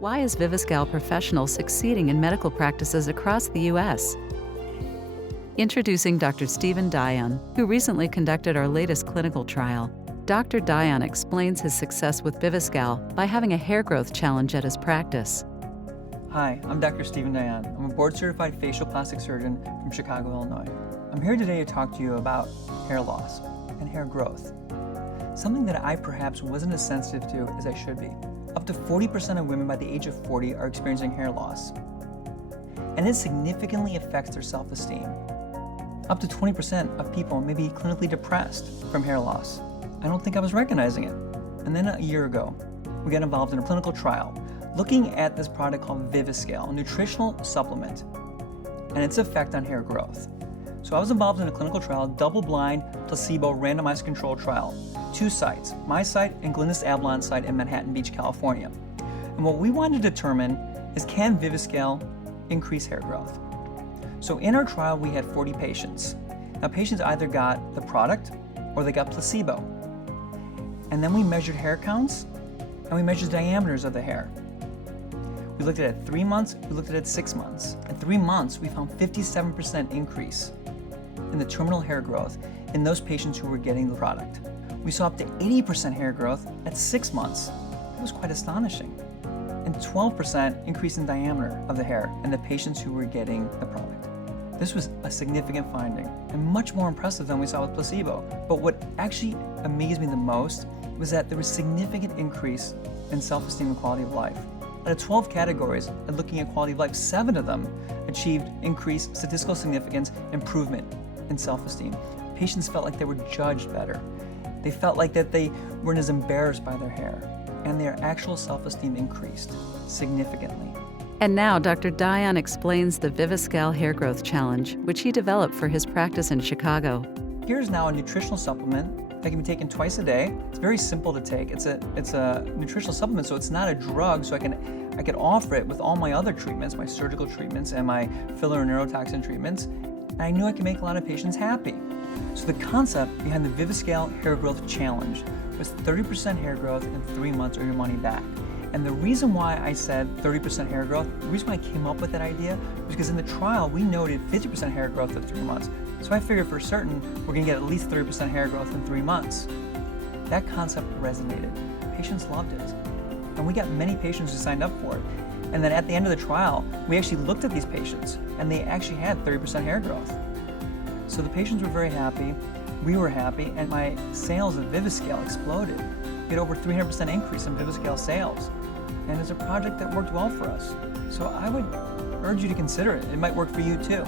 Why is Viviscal Professional succeeding in medical practices across the U.S.? Introducing Dr. Stephen Dayan, who recently conducted our latest clinical trial. Dr. Dayan explains his success with Viviscal by having a hair growth challenge at his practice. Hi, I'm Dr. Stephen Dayan. I'm a board-certified facial plastic surgeon from Chicago, Illinois. I'm here today to talk to you about hair loss and hair growth, something that I perhaps wasn't as sensitive to as I should be. Up to 40% of women by the age of 40 are experiencing hair loss, and it significantly affects their self-esteem. Up to 20% of people may be clinically depressed from hair loss. I don't think I was recognizing it. And then a year ago, we got involved in a clinical trial looking at this product called Viviscal, a nutritional supplement, and its effect on hair growth. So I was involved in a clinical trial, double-blind, placebo, randomized controlled trial. 2 sites, my site and Glynis Avalon's site in Manhattan Beach, California. And what we wanted to determine is, can Viviscal increase hair growth? So in our trial, we had 40 patients. Now, patients either got the product or they got placebo. And then we measured hair counts and we measured diameters of the hair. We looked at it at 3 months, we looked at it at 6 months. At 3 months, we found 57% increase in the terminal hair growth in those patients who were getting the product. We saw up to 80% hair growth at 6 months. That was quite astonishing. And 12% increase in diameter of the hair in the patients who were getting the product. This was a significant finding and much more impressive than we saw with placebo. But what actually amazed me the most was that there was significant increase in self-esteem and quality of life. Out of 12 categories and looking at quality of life, 7 of them achieved increased statistical significance improvement in self-esteem. Patients felt like they were judged better. They felt like that they weren't as embarrassed by their hair, and their actual self-esteem increased significantly. And now Dr. Dayan explains the Viviscal Hair Growth Challenge, which he developed for his practice in Chicago. Here's now a nutritional supplement that can be taken twice a day. It's very simple to take. It's a nutritional supplement, so it's not a drug, so I can offer it with all my other treatments, my surgical treatments and my filler and neurotoxin treatments. And I knew I could make a lot of patients happy. So the concept behind the Viviscal Hair Growth Challenge was 30% hair growth in 3 months or your money back. And the reason why I said 30% hair growth, the reason why I came up with that idea was because in the trial we noted 50% hair growth at 3 months. So I figured for certain we're gonna get at least 30% hair growth in 3 months. That concept resonated. Patients loved it. And we got many patients who signed up for it. And then at the end of the trial, we actually looked at these patients and they actually had 30% hair growth. So the patients were very happy, we were happy, and my sales of Viviscal exploded. We had over 300% increase in Viviscal sales. And it's a project that worked well for us. So I would urge you to consider it. It might work for you too.